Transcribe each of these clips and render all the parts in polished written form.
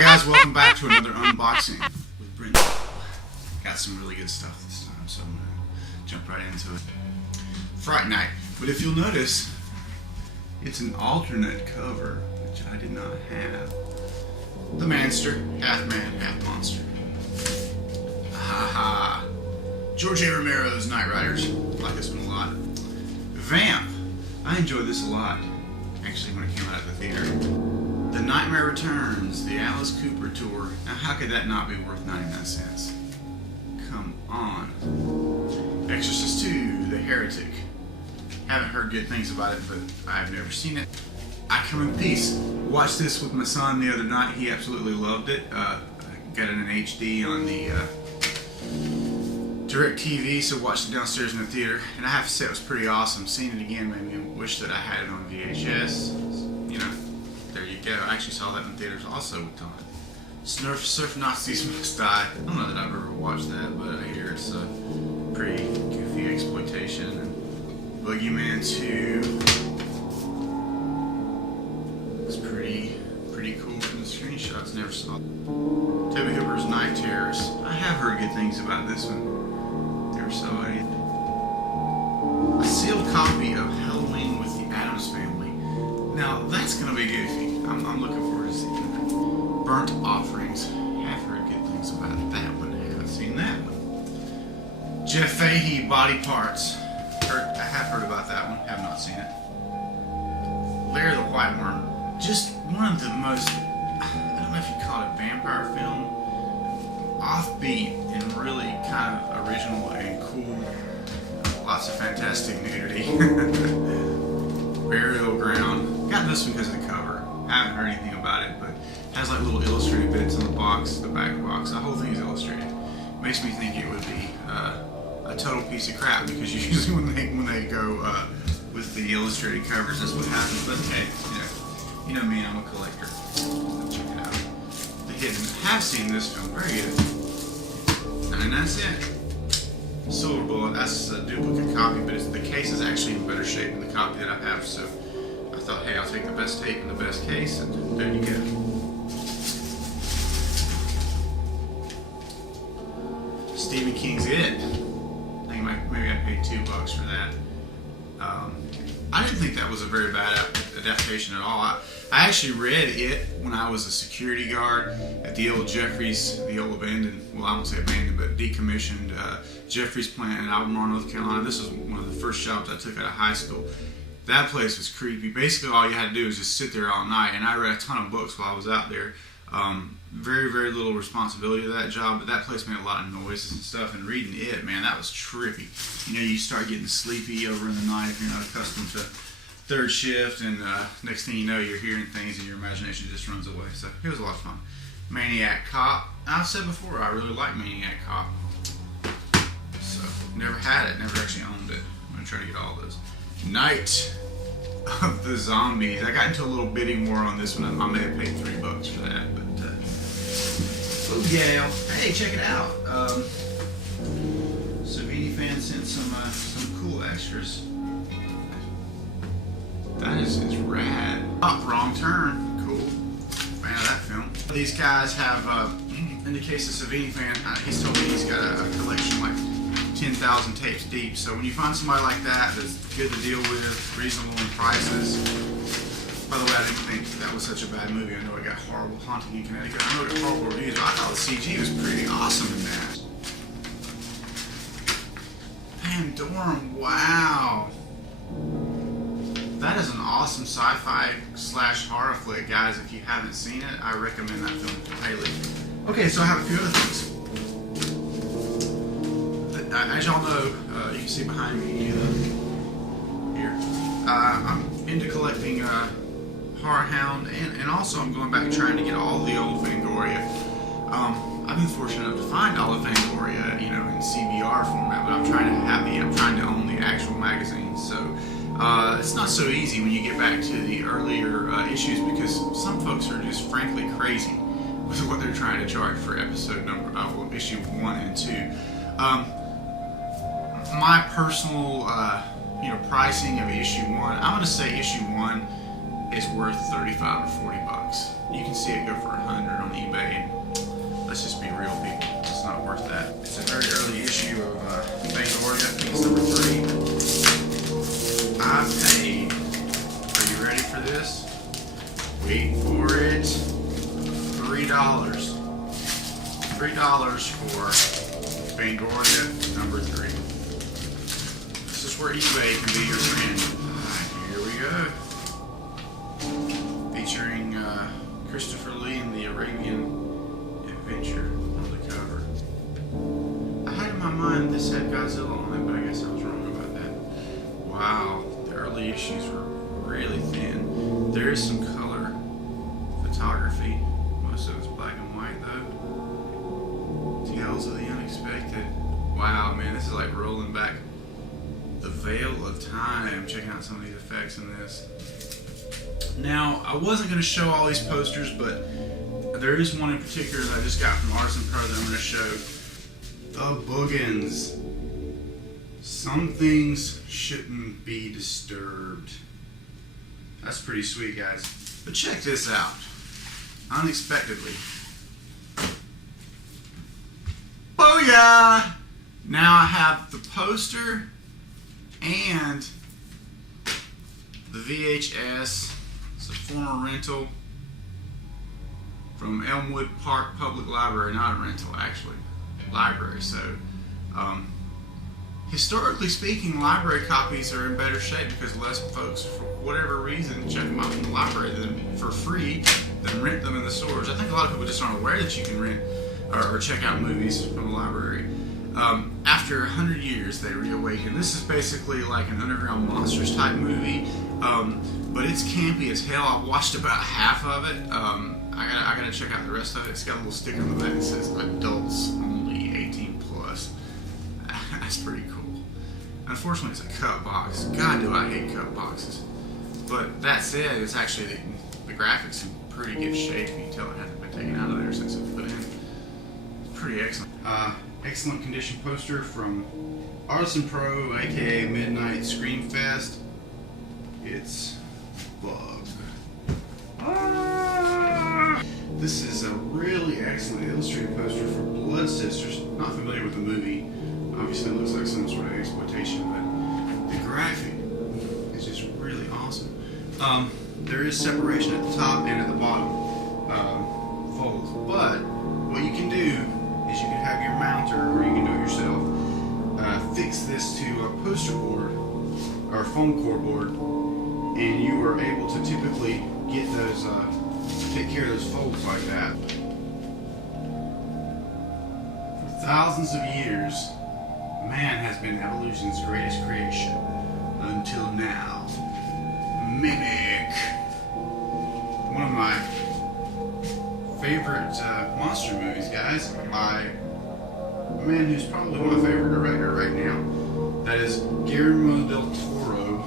Hi guys, welcome back to another unboxing with Brento. Got some really good stuff this time, so I'm gonna jump right into it. Fright Night, but if you'll notice, it's an alternate cover, which I did not have. The Manster, half man, half monster. Haha. George A. Romero's Knight Riders. I like this one a lot. Vamp. I enjoyed this a lot, actually, when it came out of the theater. The Nightmare Returns, the Alice Cooper tour. Now, how could that not be worth 99 cents? Come on. Exorcist II, The Heretic. Haven't heard good things about it, but I've never seen it. I Come in Peace. Watched this with my son the other night. He absolutely loved it. Got it in HD on the DirecTV, so watched it downstairs in the theater. And I have to say it was pretty awesome. Seeing it again made me wish that I had it on VHS. You know, there you go. I actually saw that in theaters also with Tom. Surf Nazis Must Die. I don't know that I've ever watched that, but I hear it's a pretty goofy exploitation. And Boogeyman 2 was pretty cool from the screenshots. Never saw it. Toby Hooper's Night Terrors. I have heard good things about this one. Never saw it either. A sealed copy of Halloween with the Addams Family. Now that's gonna be goofy. I'm looking forward to seeing that. Burnt Offerings. Have heard good things about that one. Haven't seen that one. Jeff Fahey, Body Parts. I have heard about that one. Have not seen it. Larry the White Worm. Just one of the most, I don't know if you call it a vampire film, offbeat and really kind of original and cool. Lots of fantastic nudity. Burial Ground. Got this one because of the cover. Haven't heard anything about it, but has like little illustrated bits in the box, the back box. The whole thing is illustrated. Makes me think it would be a total piece of crap, because usually when they go with the illustrated covers, that's what happens. But hey, you know me, I'm a collector. Check it out. The Hidden. Have seen this film. Very good. 99 cents. Silver Bullet. That's a duplicate copy, but the case is actually in better shape than the copy that I have. So I thought, hey, I'll take the best tape and the best case, and there you go. Stephen King's It. I think maybe I paid $2 for that. I didn't think that was a very bad adaptation at all. I actually read it when I was a security guard at the old Jeffries, the old abandoned, well, I won't say abandoned, but decommissioned Jeffries plant in Albemarle, North Carolina. This was one of the first jobs I took out of high school. That place was creepy. Basically, all you had to do was just sit there all night, and I read a ton of books while I was out there. Very little responsibility to that job, but that place made a lot of noises and stuff, and reading it, man, that was trippy. You know, you start getting sleepy over in the night if you're not accustomed to third shift, and next thing you know, you're hearing things and your imagination just runs away. So it was a lot of fun. Maniac Cop. I've said before, I really like Maniac Cop. So, never had it, never actually owned it. I'm going to try to get all those. Night of the Zombies. I got into a little bidding war on this one. I may have paid $3 for that, but oh yeah, hey, check it out. Savini fan sent some cool extras. That is rad. Oh, Wrong Turn. Cool. Fan of that film. These guys have, in the case of Savini fan, he's told me he's got a collection like 10,000 tapes deep. So when you find somebody like that that's good to deal with, reasonable in prices. By the way, I didn't think that was such a bad movie. I know it got horrible. Haunting in Connecticut. I know it got horrible reviews, but I thought the CG was pretty awesome in that. Pandorum, wow. That is an awesome sci-fi / horror flick, guys. If you haven't seen it, I recommend that film highly. Okay, so I have a few other things. As y'all know, you can see behind me here. I'm into collecting Horror Hound, and also I'm going back and trying to get all the old Fangoria. I've been fortunate enough to find all of Fangoria, you know, in CBR format, but I'm trying to own the actual magazine. So it's not so easy when you get back to the earlier issues, because some folks are just frankly crazy with what they're trying to charge for episode number issue 1 and 2. My personal pricing of issue 1, I'm going to say issue 1 is worth 35 or 40 bucks. You can see it go for 100 on eBay. And let's just be real, people. It's not worth that. It's a very early issue of Fangoria, piece number 3. I paid, are you ready for this? Wait for it, $3. $3 for Fangoria number 3. This is where eBay can be your friend. Here we go. Featuring Christopher Lee and the Arabian Adventure on the cover. I had in my mind this had Godzilla on it, but I guess I was wrong about that. Wow, the early issues were really thin. There is some color photography. Most of it's black and white though. Tales of the Unexpected. Wow, man, this is like rolling back the veil of time, checking out some of these effects in this. Now, I wasn't going to show all these posters, but there is one in particular that I just got from Artisan Pro that I'm going to show. The Boogans. Some things shouldn't be disturbed. That's pretty sweet, guys. But check this out. Unexpectedly. Booyah! Now I have the poster and the VHS. It's a former rental from Elmwood Park Public Library. Not a rental, actually. Library. So, historically speaking, library copies are in better shape because less folks, for whatever reason, check them out from the library for free than rent them in the stores. I think a lot of people just aren't aware that you can rent or check out movies from the library. After 100 years, they reawaken. This is basically like an Underground Monsters type movie, but it's campy as hell. I watched about half of it. I gotta check out the rest of it. It's got a little sticker on the back that says adults only 18 plus. That's pretty cool. Unfortunately, it's a cut box. God, do I hate cut boxes. But that said, it's actually the graphics in pretty good shape. You can tell it hasn't been taken out of there since it was put in. It's pretty excellent. Excellent condition poster from Artisan Pro, aka Midnight Scream Fest. It's Bug. This is a really excellent illustrated poster for Blood Sisters. Not familiar with the movie. Obviously, it looks like some sort of exploitation, but the graphic is just really awesome. There is separation at the top and at the bottom folds, but what you can do is you can have your mounter, or you can do it yourself, fix this to a poster board or foam core board, and you are able to typically get those, take care of those folds like that. For thousands of years, man has been evolution's greatest creation until now. Mimic. One of my favorite monster movies, guys, by a man who's probably my favorite director right now. That is Guillermo del Toro.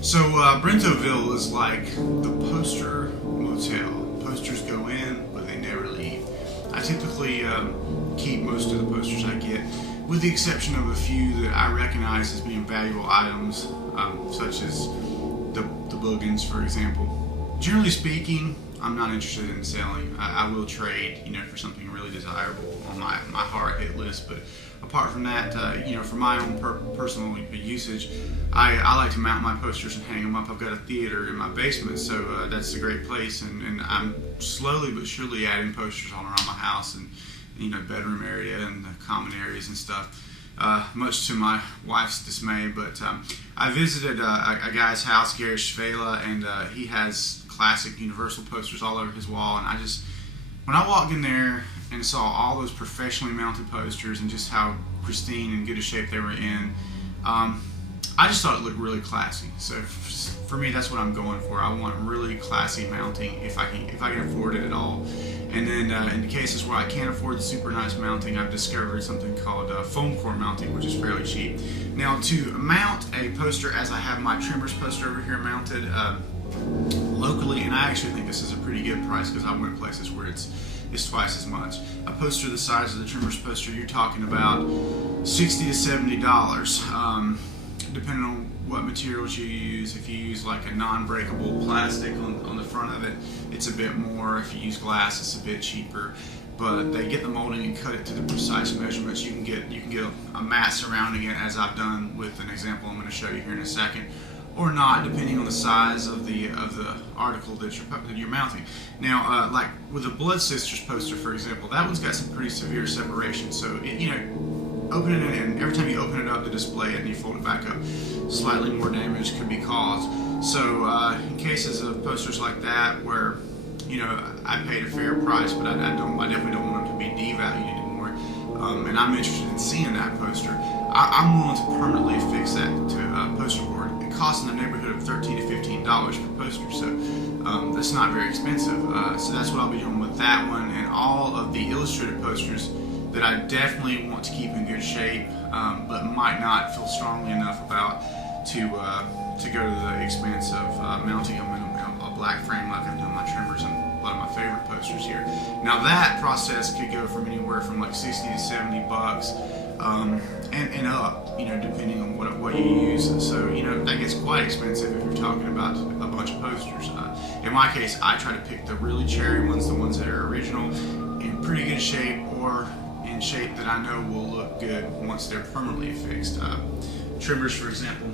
So Brentoville is like the poster motel. Posters go in, but they never leave. I typically keep most of the posters I get, with the exception of a few that I recognize as being valuable items, such as the Boogans, for example. Generally speaking, I'm not interested in selling. I will trade, for something really desirable on my hard hit list, but apart from that, for my own personal usage, I like to mount my posters and hang them up. I've got a theater in my basement, so that's a great place, and I'm slowly but surely adding posters all around my house, and bedroom area and the common areas and stuff, much to my wife's dismay. But I visited a guy's house, Gary Shvela, and he has classic Universal posters all over his wall, and when I walked in there and saw all those professionally mounted posters and just how pristine and good a shape they were in, I just thought it looked really classy. So for me, that's what I'm going for. I want really classy mounting if I can afford it at all. And then in the cases where I can't afford the super nice mounting, I've discovered something called foam core mounting, which is fairly cheap. Now, to mount a poster, as I have my Trimmers poster over here mounted locally, and I actually think this is a pretty good price because I went places where it's twice as much. A poster the size of the Trimmers poster, you're talking about $60 to $70, depending on what materials you use. If you use like a non-breakable plastic on the front of it, it's a bit more. If you use glass, it's a bit cheaper. But they get the molding and cut it to the precise measurements. You can get a mat surrounding it, as I've done with an example I'm going to show you here in a second, or not, depending on the size of the article that you're mounting. Now, like with the Blood Sisters poster, for example, that one's got some pretty severe separation. So opening it, and every time you open it up to display it and you fold it back up, slightly more damage could be caused. So in cases of posters like that where I paid a fair price, but I definitely don't want them to be devalued anymore, and I'm interested in seeing that poster, I'm willing to permanently fix that to poster board. It costs in the neighborhood of $13 to $15 per poster, so that's not very expensive. So that's what I'll be doing with that one, and all of the illustrated posters that I definitely want to keep in good shape, but might not feel strongly enough about to go to the expense of mounting them in a black frame like I've done my Trimmers and a lot of my favorite posters here. Now that process could go from anywhere from like $60 to $70 and up, depending on what you use. So that gets quite expensive if you're talking about a bunch of posters. In my case, I try to pick the really cherry ones, the ones that are original, in pretty good shape, or in shape that I know will look good once they're permanently affixed. Trimmers, for example,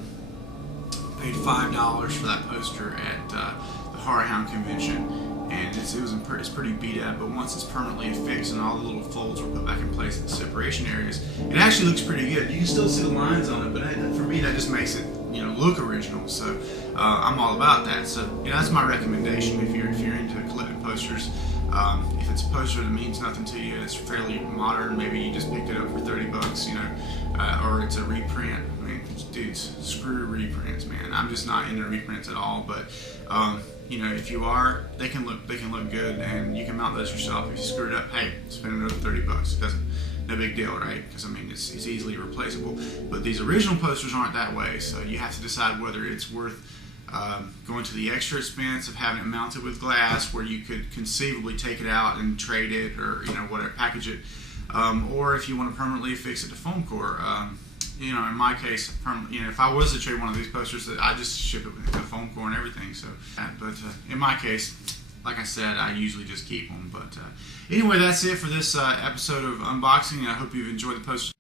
paid $5 for that poster at the Horror Hound convention, and it's pretty beat up, but once it's permanently affixed and all the little folds are put back in place in the separation areas, it actually looks pretty good. You can still see the lines on it, but for me that just makes it look original. So I'm all about that. So that's my recommendation if you're into collecting posters. If it's a poster that means nothing to you, it's fairly modern, maybe you just picked it up for $30, or it's a reprint. I mean, dudes, screw reprints, man. I'm just not into reprints at all. But if you are, they can look good, and you can mount those yourself. If you screw it up, hey, spend another $30. It doesn't, no big deal, right? Because I mean, it's easily replaceable. But these original posters aren't that way, so you have to decide whether it's worth going to the extra expense of having it mounted with glass, where you could conceivably take it out and trade it, or whatever, package it, or if you want to permanently fix it to foam core. In my case, if I was to trade one of these posters, I just ship it with the foam core and everything. So, but in my case, like I said, I usually just keep them. But anyway, that's it for this episode of unboxing. I hope you've enjoyed the poster.